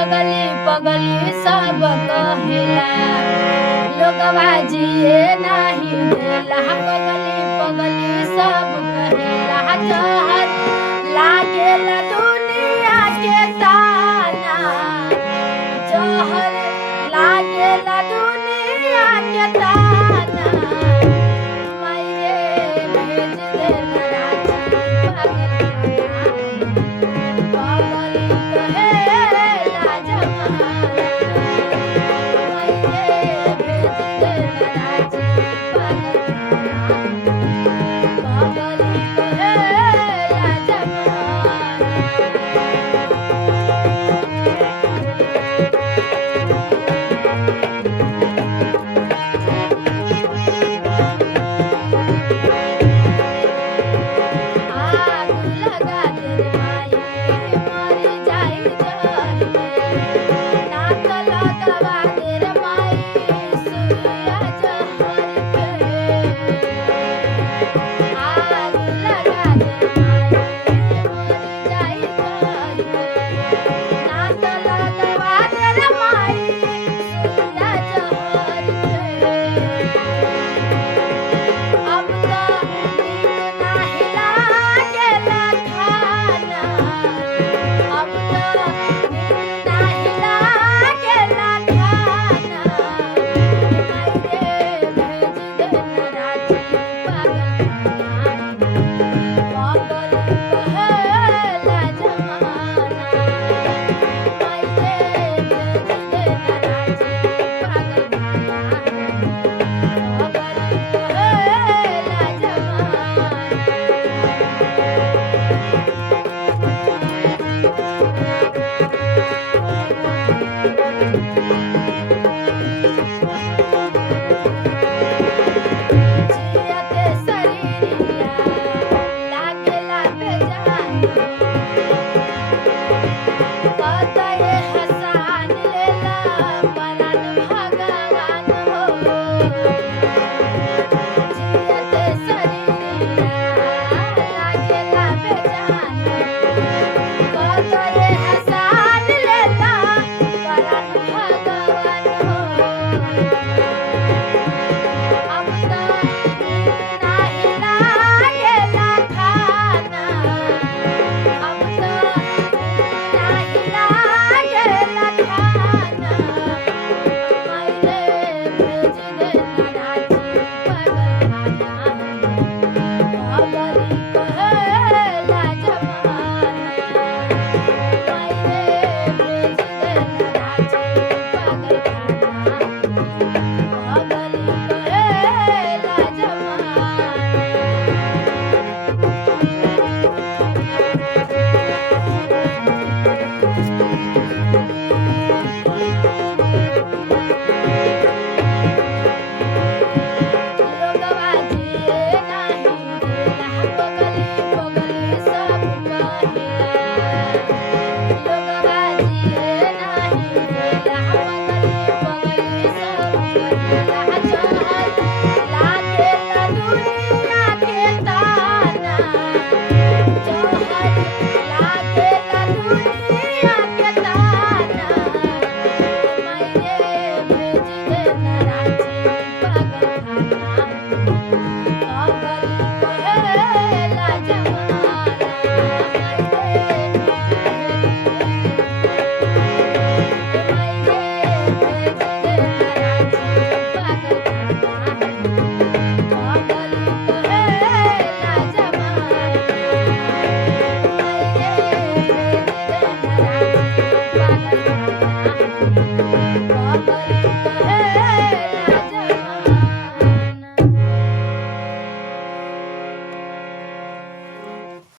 पगली पगली सब कहिला लोगवा जिए नाही देला पगली पगली सब कहिला जहर लागेला दुनिया के ताना जहर लागेला दुनिया के ताना मायरे भेज देला राजी पागल कहेला जमाना मायरे भेज देला राजी पागल कहेला जमाना आग लगा दे माई मर जाई जल में नाक लगवा दे माई सुइया जहर पे आग लगा दे माई मर जाई जल में नाक लगवा दे माई सुइया जहर पे अब तो नीक नाही लागेला खाना अब तो नीक नाही लागेला खाना मायरे भेज देना राजी पागल कहेला जमाना मायरे भेज देना राजी पागल कहेला जियते शरीरिया लागेला बेजान कतये हसान लेला परान भगवान हो जियते शरीरिया लागेला बेजान कतये हसान लेला परान भगवान हो अब तो नीक नाही लागेला खाना अब तो नीक नाही लागेला खाना मायरे भेज देना राजी पागल कहेला जमाना मायरे भेज देना राजी पागल कहेला जमाना लोगवा जिए नाही देला पगली पगली सब कहिला लोगवा जिए नाही देला पगली पगली सब कहिला जहर लागेला दुनिया के ताना जहर लागेला दुनिया के ताना मायरे भेज देना राजी पागल कहेला जमाना मायरे भेज देना राजी पागल कहेला जमाना मायरे भेज देना राजी पागल